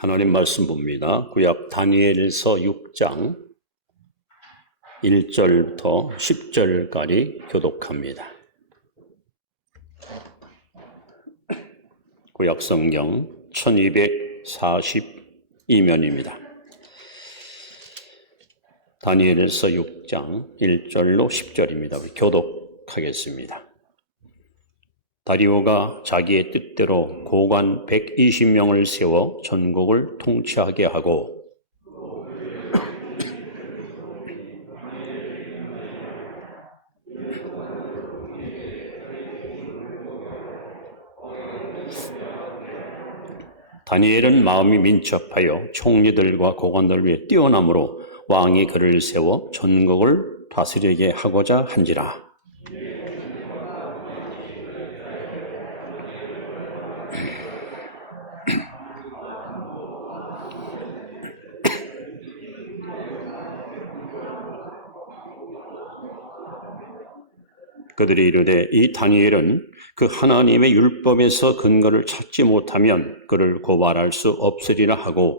하나님 말씀 봅니다. 구약 다니엘서 6장 1절부터 10절까지 교독합니다. 구약 성경 1242면입니다. 다니엘서 6장 1절로 10절입니다. 우리 교독하겠습니다. 다리오가 자기의 뜻대로 고관 120명을 세워 전국을 통치하게 하고 다니엘은 마음이 민첩하여 총리들과 고관들 위에 뛰어남으로 왕이 그를 세워 전국을 다스리게 하고자 한지라. 그들이 이르되 이 다니엘은 그 하나님의 율법에서 근거를 찾지 못하면 그를 고발할 수 없으리라 하고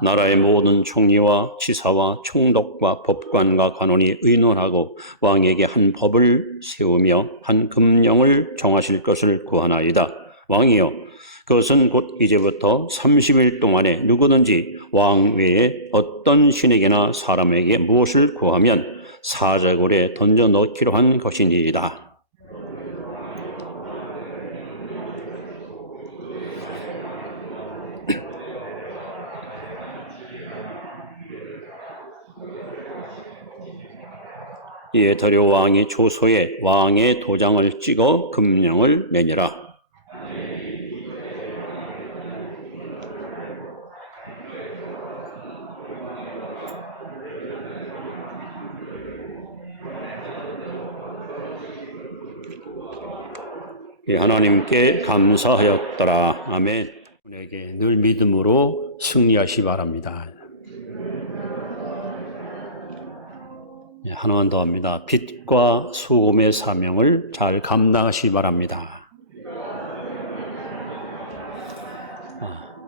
나라의 모든 총리와 지사와 총독과 법관과 관원이 의논하고 왕에게 한 법을 세우며 한 금령을 정하실 것을 구하나이다. 왕이여 그것은 곧 이제부터 30일 동안에 누구든지 왕 외에 어떤 신에게나 사람에게 무엇을 구하면 사자굴에 던져 넣기로 한 것이니이다. 이에 다리오 왕이 조서에 왕의 도장을 찍어 금령을 내니라. 하나님께 감사하였더라. 아멘. 우리에게 늘 믿음으로 승리하시 바랍니다. 하나만 더 합니다. 빛과 소금의 사명을 잘 감당하시 바랍니다.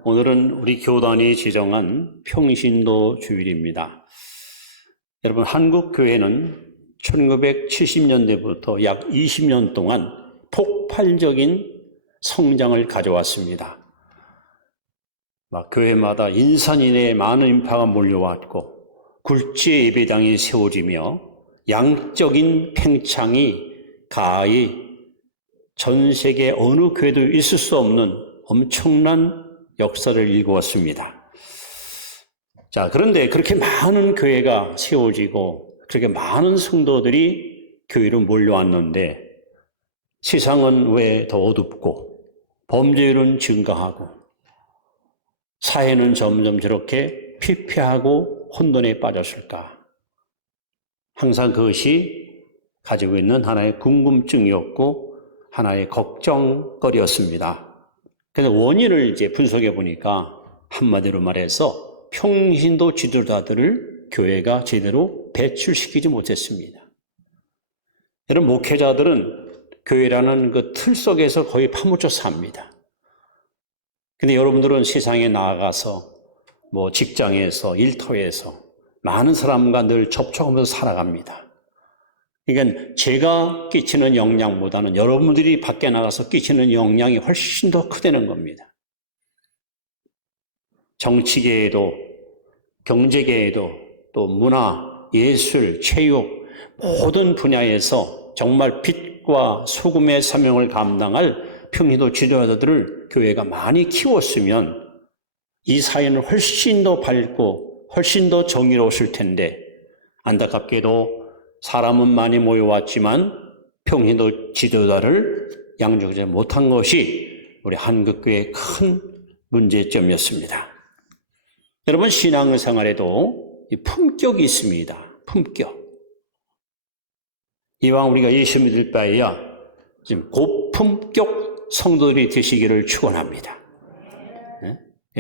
오늘은 우리 교단이 지정한 평신도 주일입니다. 여러분, 한국 교회는 1970년대부터 약 20년 동안 폭발적인 성장을 가져왔습니다. 교회마다 인산인해에 많은 인파가 몰려왔고 굴지의 예배당이 세워지며 양적인 팽창이 가히 전 세계 어느 교회도 있을 수 없는 엄청난 역사를 일구었습니다. 자, 그런데 그렇게 많은 교회가 세워지고 그렇게 많은 성도들이 교회로 몰려왔는데 세상은 왜 더 어둡고 범죄율은 증가하고 사회는 점점 저렇게 피폐하고 혼돈에 빠졌을까? 항상 그것이 가지고 있는 하나의 궁금증이었고 하나의 걱정거리였습니다. 그래서 원인을 이제 분석해 보니까 한마디로 말해서 평신도 지도자들을 교회가 제대로 배출시키지 못했습니다. 여러분, 목회자들은 교회라는 그 틀 속에서 거의 파묻혀 삽니다. 근데 여러분들은 세상에 나아가서 직장에서 일터에서 많은 사람과 늘 접촉하면서 살아갑니다. 그러니까 제가 끼치는 영향보다는 여러분들이 밖에 나가서 끼치는 영향이 훨씬 더 크다는 겁니다. 정치계에도 경제계에도 또 문화, 예술, 체육 모든 분야에서 정말 빛과 소금의 사명을 감당할 평신도 지도자들을 교회가 많이 키웠으면 이 사회는 훨씬 더 밝고 훨씬 더 정의로웠을 텐데 안타깝게도 사람은 많이 모여왔지만 평신도 지도자를 양육하지 못한 것이 우리 한국교회의 큰 문제점이었습니다. 여러분, 신앙생활에도 이 품격이 있습니다. 품격. 이왕 우리가 예수 믿을 바에야 지금 고품격 성도들이 되시기를 축원합니다.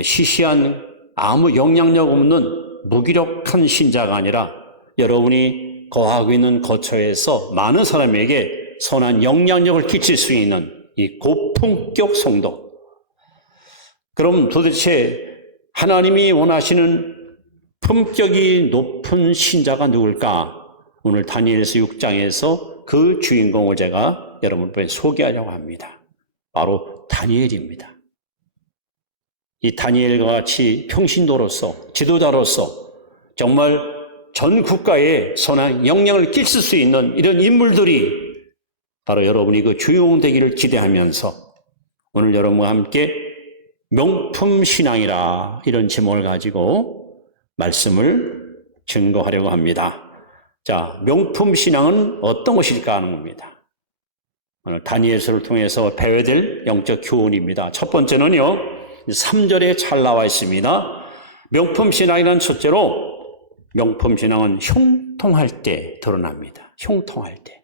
시시한 아무 영향력 없는 무기력한 신자가 아니라 여러분이 거하고 있는 거처에서 많은 사람에게 선한 영향력을 끼칠 수 있는 이 고품격 성도. 그럼 도대체 하나님이 원하시는 품격이 높은 신자가 누굴까? 오늘 다니엘서 6장에서 그 주인공을 제가 여러분께 소개하려고 합니다. 바로 다니엘입니다. 이 다니엘과 같이 평신도로서, 지도자로서 정말 전 국가에 선한 영향을 끼칠 수 있는 이런 인물들이 바로 여러분이 그 주인공 되기를 기대하면서 오늘 여러분과 함께 명품 신앙이라 이런 제목을 가지고 말씀을 증거하려고 합니다. 자, 명품 신앙은 어떤 것일까 하는 겁니다. 오늘 다니엘서를 통해서 배워야 될 영적 교훈입니다. 첫 번째는요, 3절에 잘 나와 있습니다. 명품 신앙이란 첫째로 명품 신앙은 형통할 때 드러납니다. 형통할 때.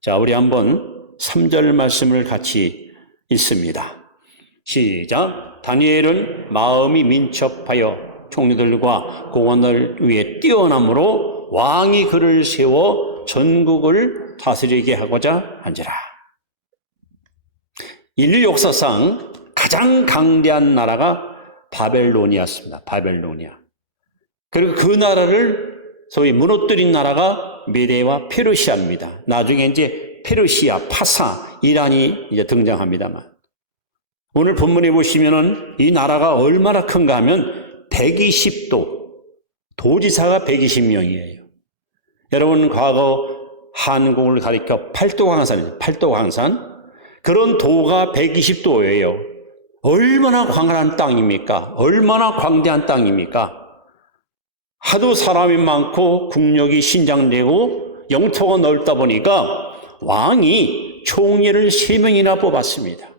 자, 우리 한번 3절 말씀을 같이 읽습니다. 시작. 다니엘은 마음이 민첩하여 총리들과 공원을 위해 뛰어남으로 왕이 그를 세워 전국을 다스리게 하고자 한지라. 인류 역사상 가장 강대한 나라가 바벨론이었습니다. 바벨로니아. 그리고 그 나라를 소위 무너뜨린 나라가 메데와 페르시아입니다. 나중에 이제 페르시아, 파사, 이란이 이제 등장합니다만. 오늘 본문에 보시면은 이 나라가 얼마나 큰가 하면 120도, 도지사가 120명이에요. 여러분, 과거 한국을 가리켜 팔도강산이에요. 팔도강산. 그런 도가 120도예요. 얼마나 광활한 땅입니까? 얼마나 광대한 땅입니까? 하도 사람이 많고 국력이 신장되고 영토가 넓다 보니까 왕이 총리를 3명이나 뽑았습니다.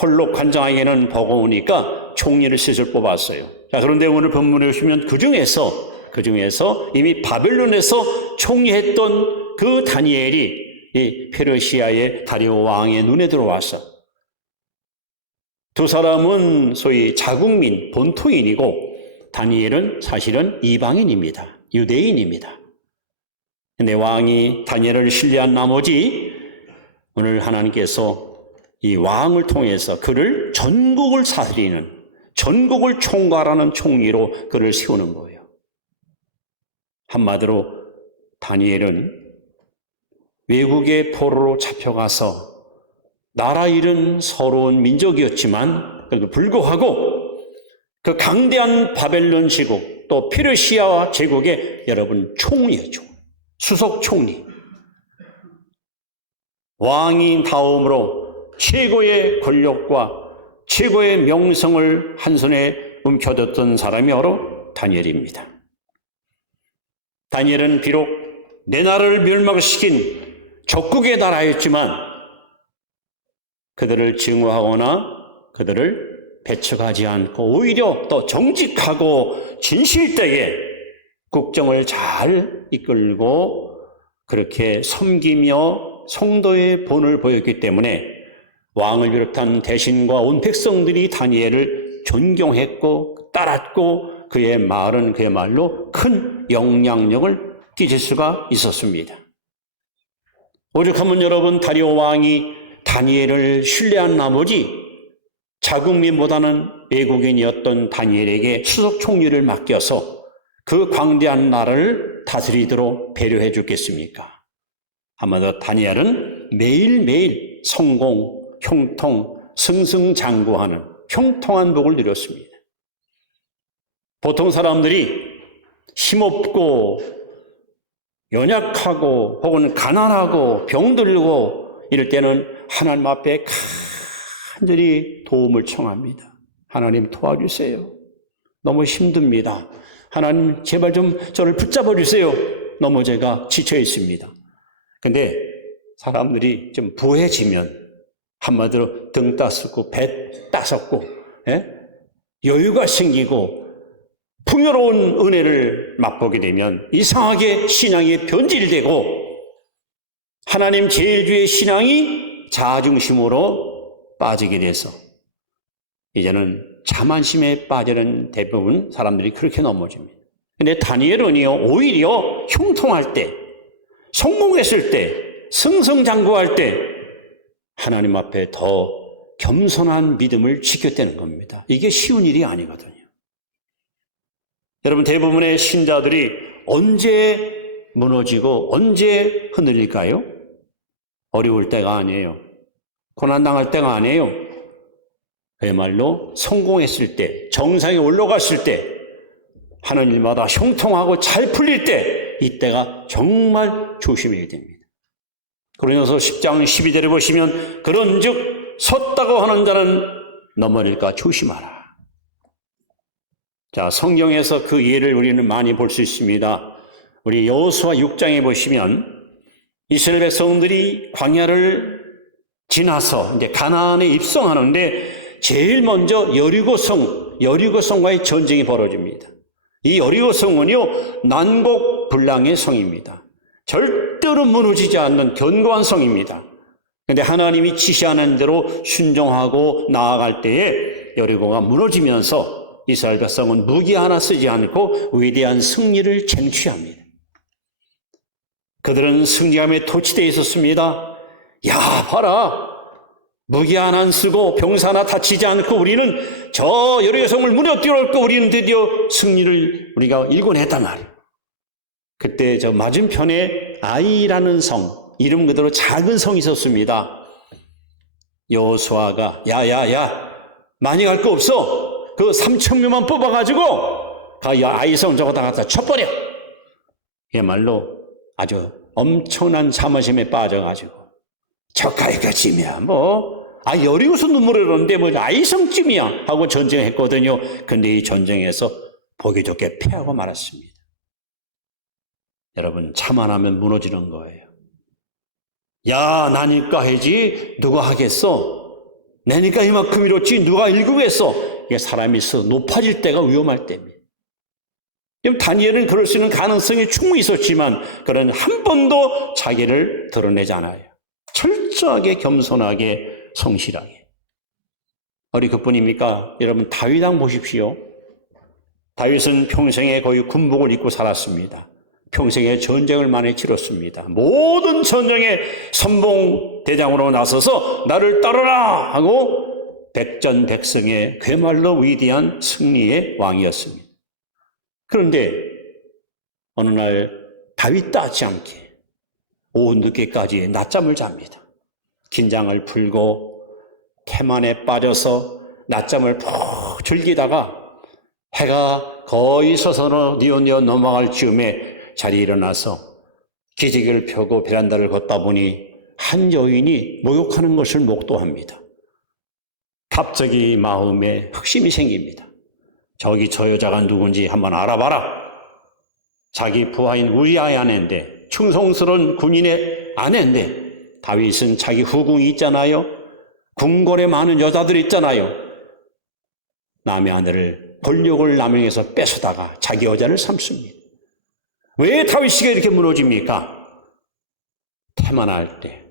홀로 관장에게는 버거우니까 총리를 셋을 뽑았어요. 자, 그런데 오늘 본문에 보시면 그 중에서 이미 바벨론에서 총리했던 그 다니엘이 이 페르시아의 다리오 왕의 눈에 들어왔어. 두 사람은 소위 자국민, 본토인이고 다니엘은 사실은 이방인입니다. 유대인입니다. 근데 왕이 다니엘을 신뢰한 나머지 오늘 하나님께서 이 왕을 통해서 그를 전국을 다스리는, 전국을 총괄하는 총리로 그를 세우는 거예요. 한마디로 다니엘은 외국의 포로로 잡혀가서 나라 잃은 서러운 민족이었지만 그래도 불구하고 그 강대한 바벨론 제국 또 페르시아 제국의 여러분 총리였죠. 수석 총리. 왕인 다음으로 최고의 권력과 최고의 명성을 한 손에 움켜뒀던 사람이 바로 다니엘입니다. 다니엘은 비록 내 나라를 멸망시킨 적국의 나라였지만 그들을 증오하거나 그들을 배척하지 않고 오히려 더 정직하고 진실되게 국정을 잘 이끌고 그렇게 섬기며 성도의 본을 보였기 때문에 왕을 비롯한 대신과 온 백성들이 다니엘을 존경했고 따랐고 그의 말은 그야말로 큰 영향력을 끼칠 수가 있었습니다. 오죽하면 여러분 다리오 왕이 다니엘을 신뢰한 나머지 자국민보다는 외국인이었던 다니엘에게 수석 총리를 맡겨서 그 광대한 나라를 다스리도록 배려해 줬겠습니까? 한마디로 다니엘은 매일매일 성공, 형통, 승승장구하는 형통한 복을 누렸습니다. 보통 사람들이 힘없고 연약하고 혹은 가난하고 병들고 이럴 때는 하나님 앞에 간절히 도움을 청합니다. 하나님 도와주세요. 너무 힘듭니다. 하나님 제발 좀 저를 붙잡아 주세요. 너무 제가 지쳐 있습니다. 근데 사람들이 좀 부해지면 한마디로 등 따숩고 배 따숩고 여유가 생기고 풍요로운 은혜를 맛보게 되면 이상하게 신앙이 변질되고 하나님 제일주의 신앙이 자아중심으로 빠지게 돼서 이제는 자만심에 빠지는 대부분 사람들이 그렇게 넘어집니다. 근데 다니엘은요 오히려 형통할 때, 성공했을 때 승승장구할 때 하나님 앞에 더 겸손한 믿음을 지켰다는 겁니다. 이게 쉬운 일이 아니거든요. 여러분, 대부분의 신자들이 언제 무너지고 언제 흔들릴까요? 어려울 때가 아니에요. 고난당할 때가 아니에요. 그야말로 성공했을 때, 정상에 올라갔을 때, 하는 일마다 형통하고 잘 풀릴 때, 이때가 정말 조심해야 됩니다. 고린도서 10장 12절에 보시면 그런즉 섰다고 하는 자는 넘어질까 조심하라. 자, 성경에서 그 예를 우리는 많이 볼 수 있습니다. 우리 여호수아 6장에 보시면 이스라엘 백성들이 광야를 지나서 이제 가나안에 입성하는데 제일 먼저 여리고성과의 전쟁이 벌어집니다. 이 여리고성은요, 난곡불랑의 성입니다. 절대로 무너지지 않는 견고한 성입니다. 그런데 하나님이 지시하는 대로 순종하고 나아갈 때에 여리고가 무너지면서 이스라엘 백성은 무기 하나 쓰지 않고 위대한 승리를 쟁취합니다. 그들은 승리함에 도취되어 있었습니다. 야, 봐라, 무기 하나 안 쓰고 병사 하나 다치지 않고 우리는 저 여리고성을 무너뜨렸고 우리는 드디어 승리를 우리가 일궈냈단 말이에요. 그때 저 맞은편에 아이라는 성, 이름 그대로 작은 성이 있었습니다. 여호수아가 야야야, 많이 갈 거 없어. 그 3,000명만 뽑아가지고 아이 성 저거다 갖다 쳐버려. 그야말로 아주 엄청난 자만심에 빠져가지고 저까지까지면 여리고서 눈물을 흘렸는데 아이성쯤이야 하고 전쟁했거든요. 근데 이 전쟁에서 보기 좋게 패하고 말았습니다. 여러분, 자만하면 무너지는 거예요. 야, 나니까 하지 누가 하겠어? 내니까 이만큼 이렇지 누가 일구겠어? 이게 사람이 높아질 때가 위험할 때입니다. 다니엘은 그럴 수 있는 가능성이 충분히 있었지만 그는 한 번도 자기를 드러내지 않아요. 철저하게 겸손하게 성실하게. 어리 그뿐입니까? 여러분, 다윗 왕 보십시오. 다윗은 평생에 거의 군복을 입고 살았습니다. 평생에 전쟁을 많이 치렀습니다. 모든 전쟁에 선봉대장으로 나서서 나를 따르라 하고 백전백승의 그야말로 위대한 승리의 왕이었습니다. 그런데 어느 날 다윗 따지 않게 오후 늦게까지 낮잠을 잡니다. 긴장을 풀고 태만에 빠져서 낮잠을 푹 즐기다가 해가 거의 서서로 뉘어뉘어 넘어갈 즈음에 자리에 일어나서 기지개를 펴고 베란다를 걷다 보니 한 여인이 목욕하는 것을 목도합니다. 갑자기 마음에 흑심이 생깁니다. 저기 저 여자가 누군지 한번 알아봐라. 자기 부하인 우리아의 아내인데, 충성스러운 군인의 아내인데, 다윗은 자기 후궁이 있잖아요. 궁궐에 많은 여자들이 있잖아요. 남의 아내를 권력을 남용해서 뺏어다가 자기 여자를 삼습니다. 왜 다윗이가 이렇게 무너집니까? 태만할 때,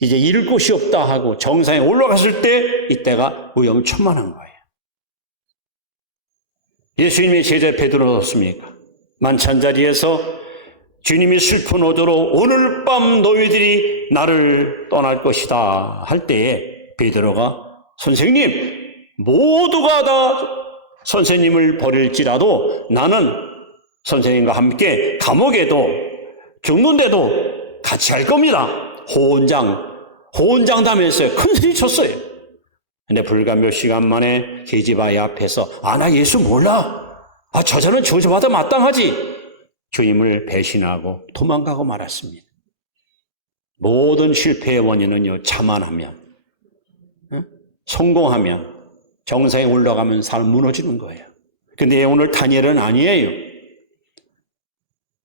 이제 잃을 곳이 없다 하고 정상에 올라갔을 때 이때가 위험천만한 거예요. 예수님의 제자 베드로는 어떻습니까? 만찬자리에서 주님이 슬픈 어조로 오늘 밤 너희들이 나를 떠날 것이다 할 때에 베드로가 선생님, 모두가 다 선생님을 버릴지라도 나는 선생님과 함께 감옥에도 죽는데도 같이 할 겁니다. 호언장담했어요. 큰 소리 쳤어요. 근데 불과 몇 시간 만에 계집아이 앞에서 나 예수 몰라. 저자는 저주받아 마땅하지. 주님을 배신하고 도망가고 말았습니다. 모든 실패의 원인은요, 자만하면, 성공하면, 정상에 올라가면 사람 무너지는 거예요. 근데 오늘 다니엘은 아니에요.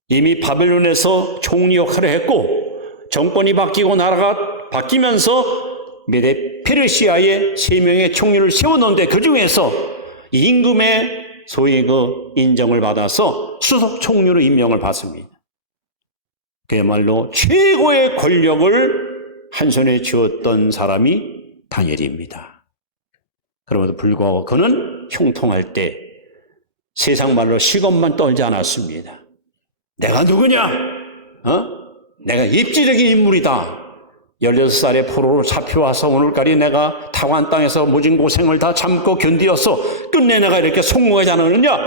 이미 바벨론에서 총리 역할을 했고 정권이 바뀌고 나라가 바뀌면서 메데 페르시아에 3명의 총리를 세웠는데 그 중에서 임금의 소위 그 인정을 받아서 수석 총리로 임명을 받습니다. 그야말로 최고의 권력을 한 손에 쥐었던 사람이 다니엘입니다. 그럼에도 불구하고 그는 형통할 때 세상 말로 시건만 떨지 않았습니다. 내가 누구냐? 내가 입지적인 인물이다. 16살에 포로로 잡혀와서 오늘까지 내가 타고난 땅에서 모진 고생을 다 참고 견디었어. 끝내 내가 이렇게 성공하지 않았느냐?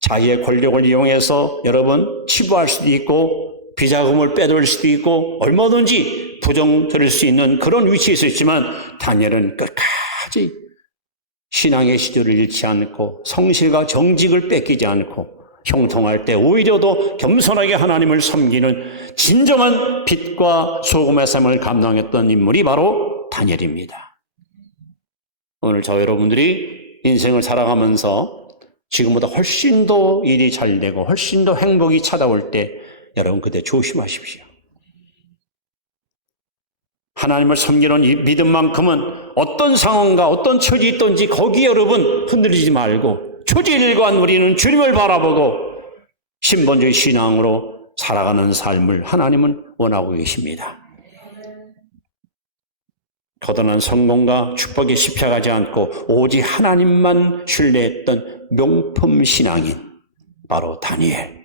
자기의 권력을 이용해서 여러분 치부할 수도 있고 비자금을 빼돌릴 수도 있고 얼마든지 부정드릴 수 있는 그런 위치에 있었지만 다니엘은 끝까지 신앙의 시조를 잃지 않고 성실과 정직을 뺏기지 않고 형통할 때 오히려 더 겸손하게 하나님을 섬기는 진정한 빛과 소금의 삶을 감당했던 인물이 바로 다니엘입니다. 오늘 저 여러분들이 인생을 살아가면서 지금보다 훨씬 더 일이 잘 되고 훨씬 더 행복이 찾아올 때 여러분 그때 조심하십시오. 하나님을 섬기는 이 믿음만큼은 어떤 상황과 어떤 처지에 있든지 거기에 여러분 흔들리지 말고 초지일관 우리는 주님을 바라보고 신본주의 신앙으로 살아가는 삶을 하나님은 원하고 계십니다. 거대한 성공과 축복에 씹혀가지 않고 오직 하나님만 신뢰했던 명품 신앙인 바로 다니엘.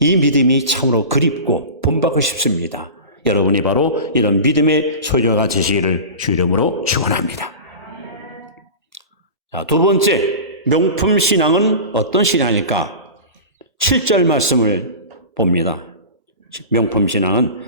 이 믿음이 참으로 그립고 본받고 싶습니다. 여러분이 바로 이런 믿음의 소유가 되시기를 주 이름으로 축원합니다. 자, 두 번째 명품 신앙은 어떤 신앙일까? 7절 말씀을 봅니다. 명품 신앙은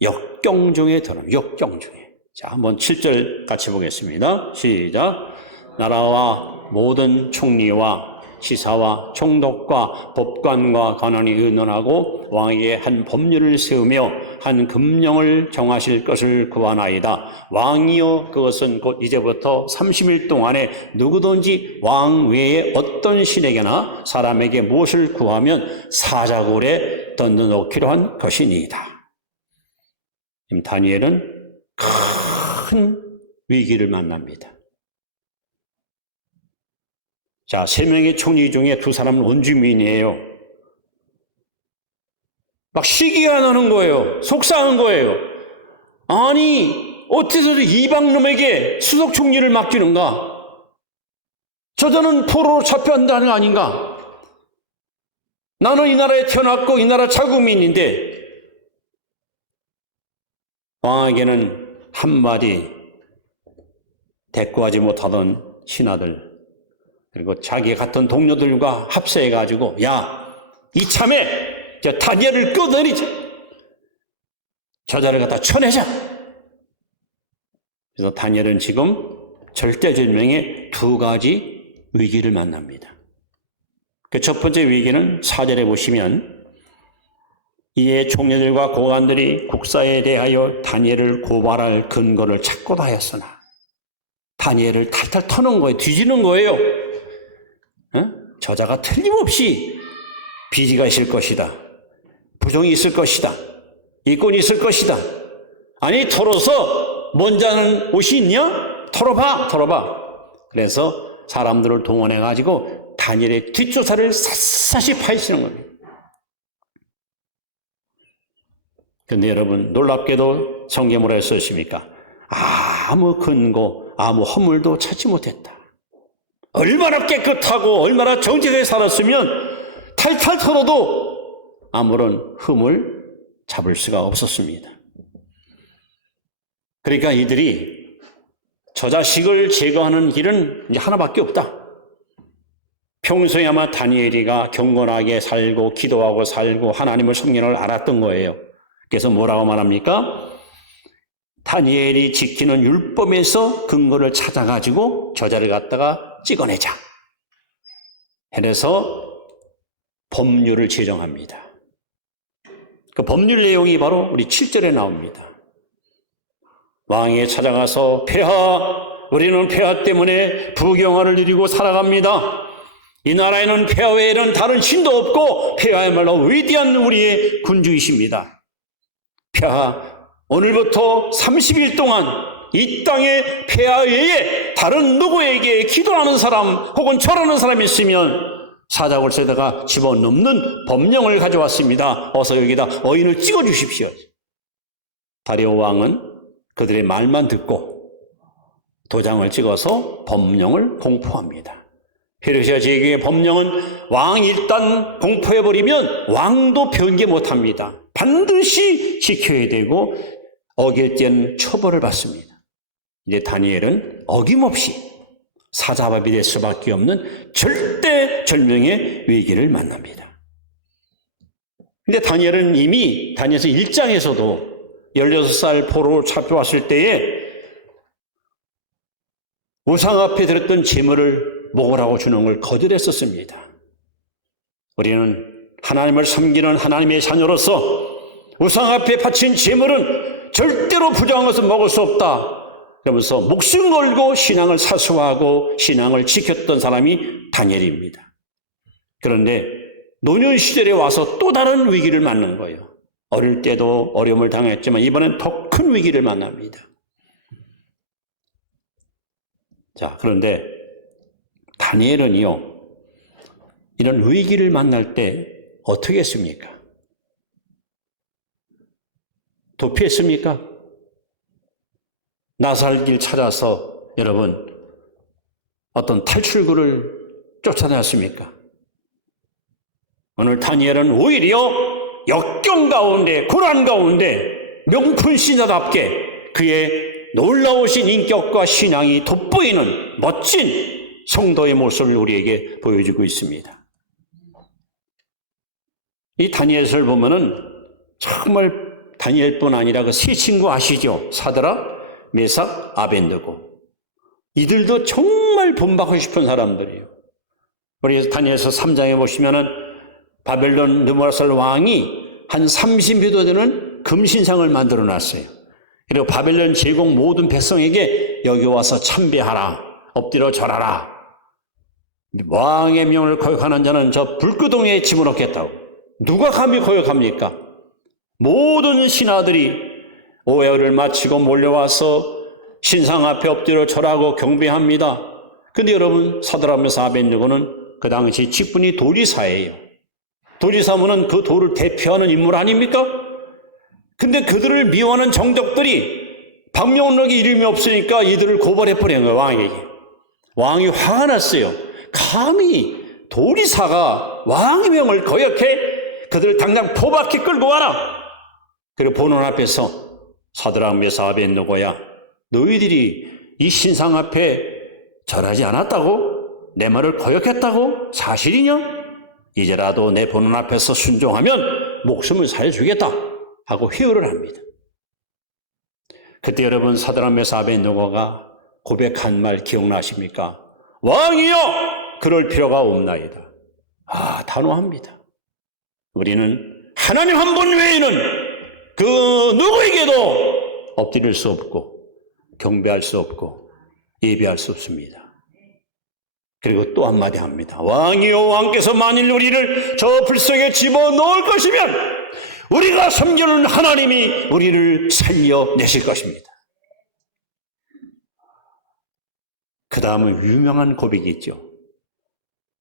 역경 중에 들어옵니다. 역경 중에. 자, 한번 7절 같이 보겠습니다. 시작. 나라와 모든 총리와 시사와 총독과 법관과 관원이 의논하고 왕에게 한 법률을 세우며 한 금령을 정하실 것을 구하나이다. 왕이여 그것은 곧 이제부터 30일 동안에 누구든지 왕 외에 어떤 신에게나 사람에게 무엇을 구하면 사자굴에 던져놓기로 한 것이니이다. 지금 다니엘은 큰 위기를 만납니다. 자, 3명의 총리 중에 2사람은 원주민이에요. 막 시기가 나는 거예요. 속상한 거예요. 아니, 어째서 이방 놈에게 수석 총리를 맡기는가? 저자는 포로로 잡혀간다는 거 아닌가? 나는 이 나라에 태어났고 이 나라 자국민인데 왕에게는 한마디 대꾸하지 못하던 신하들 그리고 자기 같은 동료들과 합세해가지고 야, 이참에 저 다니엘을 끌어내리자. 저자를 갖다 쳐내자. 그래서 다니엘은 지금 절대절명의 2가지 위기를 만납니다. 그 첫 번째 위기는 4절에 보시면 이에 총리들과 고관들이 국사에 대하여 다니엘을 고발할 근거를 찾고다 하였으나 다니엘을 탈탈 터는 거예요. 뒤지는 거예요. 저자가 틀림없이 비리가 있을 것이다. 부정이 있을 것이다. 이권이 있을 것이다. 아니 털어서 먼지 하는 옷이 있냐? 털어봐. 그래서 사람들을 동원해가지고 다니엘의 뒷조사를 샅샅이 파헤치는 겁니다. 그런데 여러분 놀랍게도 성경에 뭐라고 썼습니까? 아무 근거, 아무 허물도 찾지 못했다. 얼마나 깨끗하고 얼마나 정직하게 살았으면 탈탈 털어도 아무런 흠을 잡을 수가 없었습니다. 그러니까 이들이 저 자식을 제거하는 길은 이제 하나밖에 없다. 평소에 아마 다니엘이가 경건하게 살고 기도하고 살고 하나님을 섬기는 걸 알았던 거예요. 그래서 뭐라고 말합니까? 다니엘이 지키는 율법에서 근거를 찾아가지고 저자를 갖다가 찍어내자. 해서 법률을 제정합니다. 그 법률 내용이 바로 우리 7절에 나옵니다. 왕에 찾아가서 폐하, 우리는 폐하 때문에 부경화를 누리고 살아갑니다. 이 나라에는 폐하 외에는 다른 신도 없고 폐하야말로 위대한 우리의 군주이십니다. 폐하, 오늘부터 30일 동안 이 땅에 폐하 외에 다른 누구에게 기도하는 사람 혹은 절하는 사람이 있으면 사자굴에다가 집어넣는 법령을 가져왔습니다. 어서 여기다 어인을 찍어주십시오. 다리오 왕은 그들의 말만 듣고 도장을 찍어서 법령을 공포합니다. 페르시아 제국의 법령은 왕이 일단 공포해버리면 왕도 변개 못합니다. 반드시 지켜야 되고 어길 때는 처벌을 받습니다. 이제 다니엘은 어김없이 사자밥이 될 수밖에 없는 절대절명의 위기를 만납니다. 근데 다니엘은 이미 다니엘서 1장에서도 16살 포로로 잡혀왔을 때에 우상 앞에 들었던 재물을 먹으라고 주는 걸 거절했었습니다. 우리는 하나님을 섬기는 하나님의 자녀로서 우상 앞에 바친 재물은 절대로 부정한 것을 먹을 수 없다. 그러면서 목숨 걸고 신앙을 사수하고 신앙을 지켰던 사람이 다니엘입니다. 그런데 노년 시절에 와서 또 다른 위기를 맞는 거예요. 어릴 때도 어려움을 당했지만 이번엔 더 큰 위기를 만납니다. 자, 그런데 다니엘은요, 이런 위기를 만날 때 어떻게 했습니까? 도피했습니까? 나살길 찾아서 여러분 어떤 탈출구를 쫓아다녔습니까? 오늘 다니엘은 오히려 역경 가운데, 고난 가운데 명품 신자답게 그의 놀라우신 인격과 신앙이 돋보이는 멋진 성도의 모습을 우리에게 보여주고 있습니다. 이 다니엘서를 보면은 정말 다니엘뿐 아니라 그 세 친구 아시죠? 사드락, 메삭, 아벤느고. 이들도 정말 본받고 싶은 사람들이에요. 우리 다니엘서 3장에 보시면은 바벨론 느부갓네살 왕이 한 30여 되는 금신상을 만들어 놨어요. 그리고 바벨론 제국 모든 백성에게 여기 와서 참배하라, 엎드려 절하라. 왕의 명을 거역하는 자는 저 불구덩이에 집어넣겠다고. 누가 감히 거역합니까? 모든 신하들이 오해를 마치고 몰려와서 신상 앞에 엎드려 절하고 경배합니다. 근데 여러분, 사드락, 메삭, 아벤느고는 그 당시 직분이 도리사예요. 도리사면은 그 도를 대표하는 인물 아닙니까? 근데 그들을 미워하는 정적들이 박명록의 이름이 없으니까 이들을 고발해버린 거예요, 왕에게. 왕이 화가 났어요. 감히 도리사가 왕의 명을 거역해? 그들을 당장 포박해 끌고 와라. 그리고 본원 앞에서 사드락, 메삭, 아벤느고야, 너희들이 이 신상 앞에 절하지 않았다고? 내 말을 거역했다고? 사실이냐? 이제라도 내 본원 앞에서 순종하면 목숨을 살려주겠다 하고 회유를 합니다. 그때 여러분, 사드락, 메삭, 아벤느고가 고백한 말 기억나십니까? 왕이여, 그럴 필요가 없나이다. 단호합니다. 우리는 하나님 한 분 외에는 그 누구에게도 엎드릴 수 없고 경배할 수 없고 예배할 수 없습니다. 그리고 또 한마디 합니다. 왕이여, 왕께서 만일 우리를 저 불 속에 집어넣을 것이면 우리가 섬기는 하나님이 우리를 살려내실 것입니다. 그 다음은 유명한 고백이 있죠.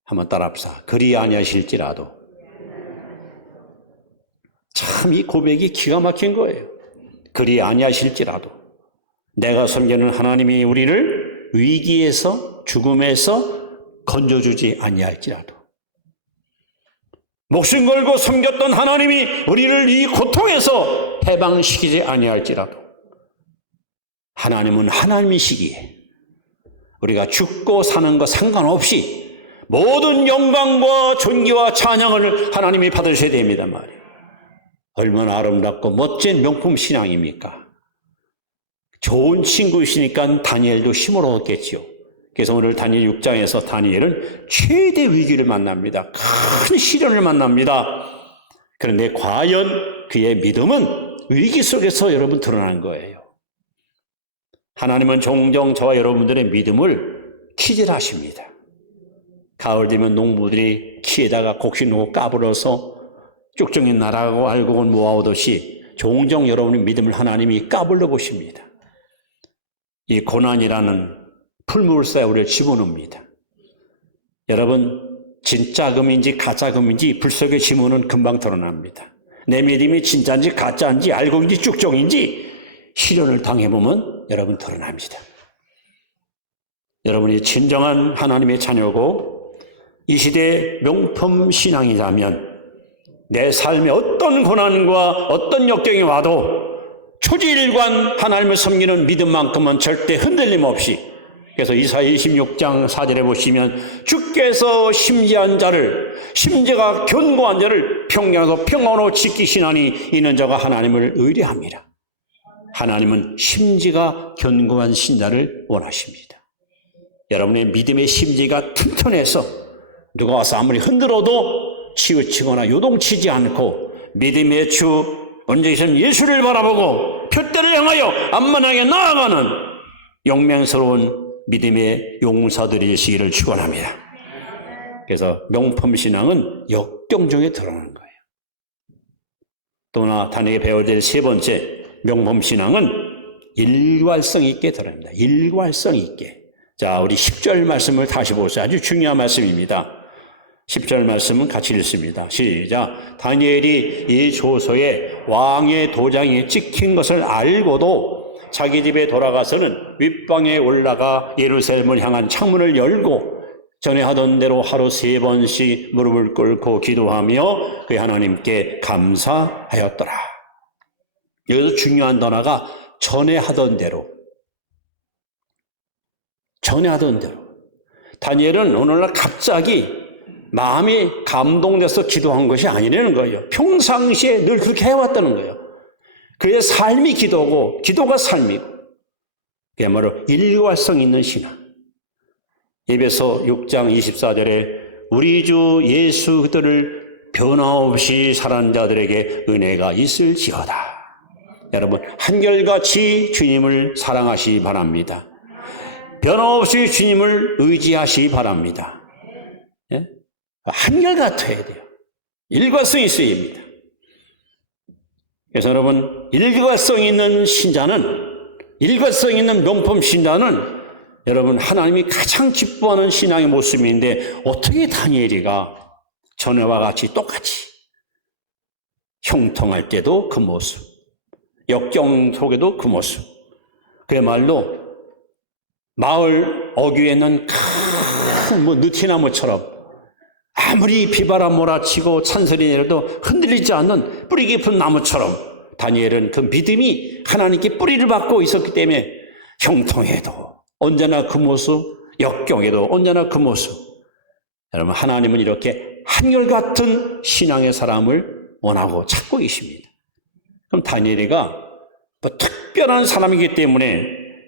한번 따라합시다. 그리 아니하실지라도. 참 이 고백이 기가 막힌 거예요. 그리 아니하실지라도 내가 섬기는 하나님이 우리를 위기에서, 죽음에서 건져주지 아니할지라도, 목숨 걸고 섬겼던 하나님이 우리를 이 고통에서 해방시키지 아니할지라도, 하나님은 하나님이시기에 우리가 죽고 사는 것 상관없이 모든 영광과 존귀와 찬양을 하나님이 받으셔야 됩니다 말이에요. 얼마나 아름답고 멋진 명품 신앙입니까? 좋은 친구이시니까 다니엘도 힘을 얻었겠지요. 그래서 오늘 다니엘 6장에서 다니엘은 최대 위기를 만납니다. 큰 시련을 만납니다. 그런데 과연 그의 믿음은 위기 속에서 여러분 드러난 거예요. 하나님은 종종 저와 여러분들의 믿음을 키질하십니다. 가을 되면 농부들이 키에다가 곡식놓고 까불어서 쭉정이 날아가고 알곡을 모아오듯이 종종 여러분의 믿음을 하나님이 까불러 보십니다. 이 고난이라는 풀무불사에 우리를 집어넣습니다. 여러분, 진짜 금인지 가짜 금인지 불 속에 지문은 금방 드러납니다. 내 믿음이 진짜인지 가짜인지 알곡인지 쭉정인지 시련을 당해보면 여러분 드러납니다. 여러분이 진정한 하나님의 자녀고 이 시대의 명품 신앙이라면 내 삶에 어떤 고난과 어떤 역경이 와도 초지일관 하나님을 섬기는 믿음만큼은 절대 흔들림 없이, 그래서 이사야 26장 4절에 보시면 주께서 심지한 자를, 심지가 견고한 자를 평양에서 평안으로 지키시나니 이는 저가 하나님을 의뢰합니다. 하나님은 심지가 견고한 신자를 원하십니다. 여러분의 믿음의 심지가 튼튼해서 누가 와서 아무리 흔들어도 치우치거나 요동치지 않고 믿음의 주 원죄이신 예수를 바라보고 표대를 향하여 안만하게 나아가는 용맹스러운 믿음의 용사들이 되시기를 축원합니다. 그래서 명품 신앙은 역경 중에 드러나는 거예요. 또나 단에게 배워야 될 세 번째 명품 신앙은 일관성 있게 드러납니다. 일관성 있게. 자, 우리 10절 말씀을 다시 보세요. 아주 중요한 말씀입니다. 10절 말씀은 같이 읽습니다. 시작. 다니엘이 이 조서에 왕의 도장이 찍힌 것을 알고도 자기 집에 돌아가서는 윗방에 올라가 예루살렘을 향한 창문을 열고 전에 하던 대로 하루 3번씩 무릎을 꿇고 기도하며 그 하나님께 감사하였더라. 여기서 중요한 단어가 전에 하던 대로. 전에 하던 대로. 다니엘은 오늘날 갑자기 마음이 감동돼서 기도한 것이 아니라는 거예요. 평상시에 늘 그렇게 해왔다는 거예요. 그의 삶이 기도고 기도가 삶이고, 그야말로 일관성 있는 신앙. 에베소 6장 24절에 우리 주 예수 그들을 변화없이 사랑하는 자들에게 은혜가 있을지어다. 여러분, 한결같이 주님을 사랑하시기 바랍니다. 변함없이 주님을 의지하시기 바랍니다. 예? 한결같아야 돼요. 일관성이 있어야 합니다. 그래서 여러분, 일관성 있는 신자는, 일관성 있는 명품 신자는 여러분 하나님이 가장 기뻐하는 신앙의 모습인데, 어떻게 다니엘이가 전에와 같이 똑같이 형통할 때도 그 모습, 역경 속에도 그 모습, 그야말로 마을 어귀에 있는 큰 느티나무처럼 아무리 비바람 몰아치고 찬설이 내려도 흔들리지 않는 뿌리 깊은 나무처럼 다니엘은 그 믿음이 하나님께 뿌리를 받고 있었기 때문에 형통해도 언제나 그 모습, 역경에도 언제나 그 모습. 여러분, 하나님은 이렇게 한결같은 신앙의 사람을 원하고 찾고 계십니다. 그럼 다니엘이가 뭐 특별한 사람이기 때문에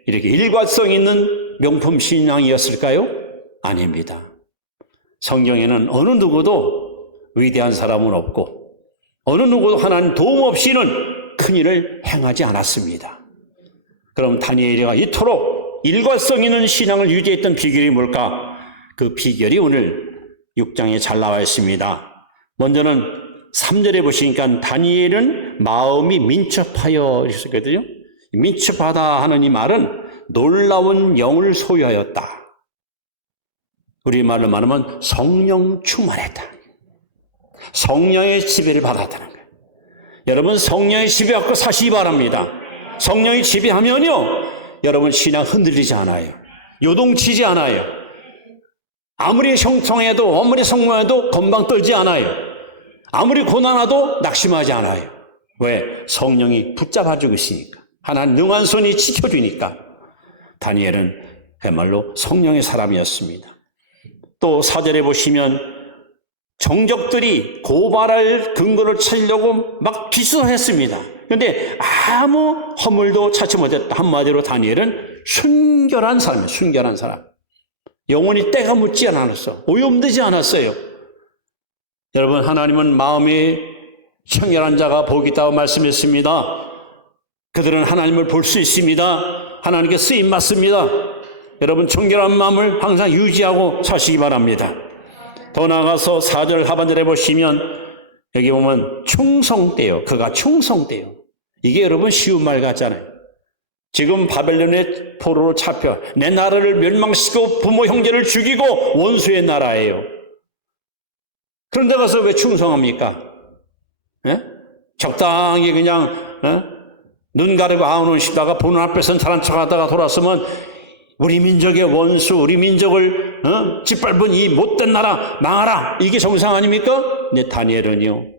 이렇게 일관성 있는 명품 신앙이었을까요? 아닙니다. 성경에는 어느 누구도 위대한 사람은 없고 어느 누구도 하나님 도움 없이는 큰일을 행하지 않았습니다. 그럼 다니엘이가 이토록 일관성 있는 신앙을 유지했던 비결이 뭘까? 그 비결이 오늘 6장에 잘 나와 있습니다. 먼저는 3절에 보시니까 다니엘은 마음이 민첩하여 이랬거든요. 민첩하다 하는 이 말은 놀라운 영을 소유하였다. 우리말로 말하면 성령 충만했다. 성령의 지배를 받았다는 거예요. 여러분, 성령의 지배받고 사시기 바랍니다. 성령이 지배하면요, 여러분 신앙 흔들리지 않아요. 요동치지 않아요. 아무리 형통해도 아무리 성공해도 건방 떨지 않아요. 아무리 고난하도 낙심하지 않아요. 왜? 성령이 붙잡아주고 있으니까. 하나님 능한 손이 지켜주니까. 다니엘은 그야말로 성령의 사람이었습니다. 또 4절에 보시면 정적들이 고발할 근거를 찾으려고 막 기수했습니다. 그런데 아무 허물도 찾지 못했다. 한마디로 다니엘은 순결한 사람이에요. 순결한 사람. 영혼이 때가 묻지 않았어. 오염되지 않았어요. 여러분, 하나님은 마음이 청결한 자가 복이 있다고 말씀했습니다. 그들은 하나님을 볼 수 있습니다. 하나님께 쓰임 받습니다. 여러분, 청결한 마음을 항상 유지하고 사시기 바랍니다. 더 나아가서 4절 하반절에 보시면 여기 보면 충성되어, 그가 충성되어. 이게 여러분 쉬운 말 같잖아요. 지금 바벨론의 포로로 잡혀 내 나라를 멸망시키고 부모 형제를 죽이고 원수의 나라예요. 그런데 가서 왜 충성합니까? 예? 적당히 그냥 눈 가리고 아우는 쉬다가 보는 앞에서는 잘한 척하다가 돌아서면 우리 민족의 원수, 우리 민족을 짓밟은 이 못된 나라 망하라. 이게 정상 아닙니까? 근데 다니엘은요,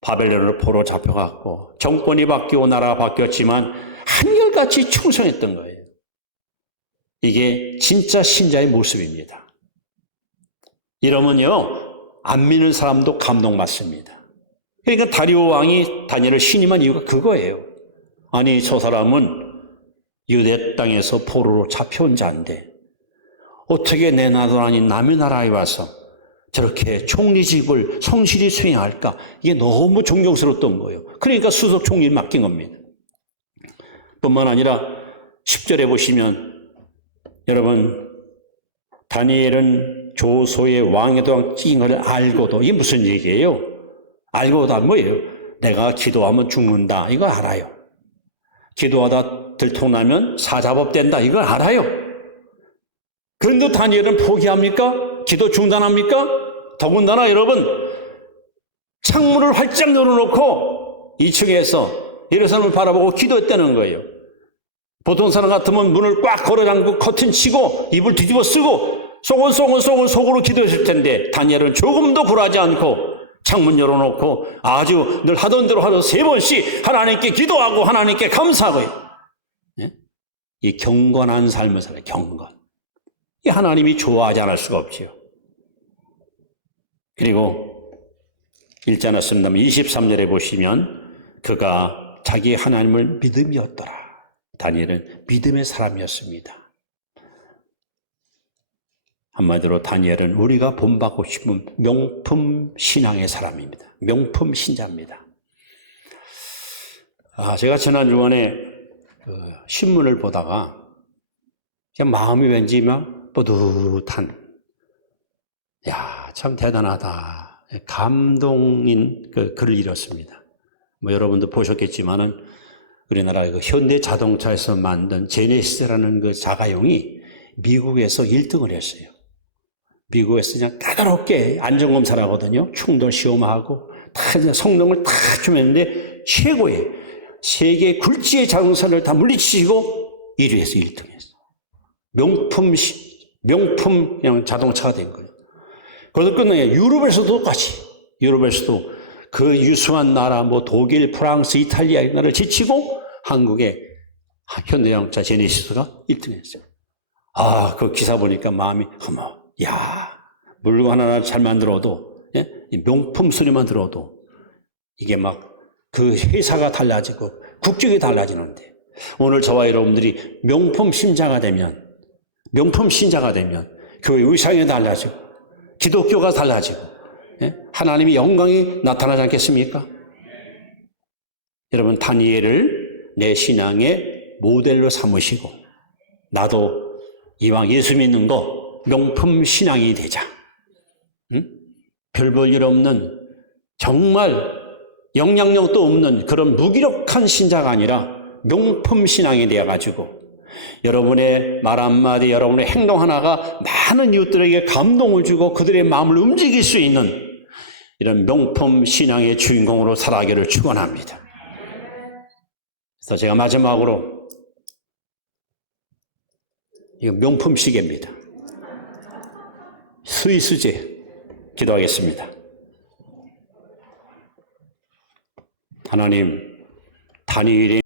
바벨론으로 포로 잡혀갔고 정권이 바뀌고 나라가 바뀌었지만 한결같이 충성했던 거예요. 이게 진짜 신자의 모습입니다. 이러면요, 안 믿는 사람도 감동받습니다. 그러니까 다리오 왕이 다니엘을 신임한 이유가 그거예요. 아니, 저 사람은 유대 땅에서 포로로 잡혀온 자인데 어떻게 내 나라 아닌 남의 나라에 와서 저렇게 총리직을 성실히 수행할까? 이게 너무 존경스러웠던 거예요. 그러니까 수석 총리를 맡긴 겁니다. 뿐만 아니라 10절에 보시면 여러분, 다니엘은 조소의 왕의 도장 찍은 걸 알고도, 이게 무슨 얘기예요? 알고도 뭐예요? 내가 기도하면 죽는다, 이거 알아요. 기도하다 들통나면 사자법 된다, 이걸 알아요. 그런데 다니엘은 포기합니까? 기도 중단합니까? 더군다나 여러분, 창문을 활짝 열어놓고 2층에서 예루살렘을 바라보고 기도했다는 거예요. 보통 사람 같으면 문을 꽉 걸어 잠그고 커튼 치고 이불 뒤집어 쓰고 속으로 기도했을 텐데 다니엘은 조금도 굴하지 않고 창문 열어놓고 아주 늘 하던 대로 하루 3번씩 하나님께 기도하고 하나님께 감사하고요. 예? 이 경건한 삶을 살아요. 경건. 이 하나님이 좋아하지 않을 수가 없지요. 그리고 읽지 않았습니다만 23절에 보시면 그가 자기 하나님을 믿음이었더라. 다니엘은 믿음의 사람이었습니다. 한마디로 다니엘은 우리가 본받고 싶은 명품 신앙의 사람입니다. 명품 신자입니다. 제가 지난주간에 신문을 보다가 마음이 왠지 막 뿌듯한, 참 대단하다, 감동인 글을 읽었습니다. 여러분도 보셨겠지만은 우리나라 현대 자동차에서 만든 제네시스라는 그 자가용이 미국에서 1등을 했어요. 미국에서 그냥 까다롭게 안전검사를 하거든요. 충돌 시험하고 다 성능을 다 주면는데 최고의 세계 굴지의 자동차를 다 물리치고 1위에서 1등 했어요. 명품 그냥 자동차가 된 거예요. 그래서 끝나요. 유럽에서도 똑같이, 유럽에서도 그 유수한 나라, 독일, 프랑스, 이탈리아 이 나라를 지치고 한국의 현대자동차 제네시스가 1등 했어요. 그 기사 보니까 마음이 물건 하나 잘 만들어도, 명품 소리만 들어도 이게 막 그 회사가 달라지고 국적이 달라지는데, 오늘 저와 여러분들이 명품 신자가 되면 교회 의상이 달라지고 기독교가 달라지고 하나님의 영광이 나타나지 않겠습니까? 여러분, 다니엘을 내 신앙의 모델로 삼으시고 나도 이왕 예수 믿는 거 명품 신앙이 되자. 별 볼 일 없는, 정말 영향력도 없는 그런 무기력한 신자가 아니라 명품 신앙이 되어가지고 여러분의 말 한마디, 여러분의 행동 하나가 많은 이웃들에게 감동을 주고 그들의 마음을 움직일 수 있는 이런 명품 신앙의 주인공으로 살아가기를 축원합니다. 그래서 제가 마지막으로 이거 명품 시계입니다. 스위스제 기도하겠습니다. 하나님, 다니엘의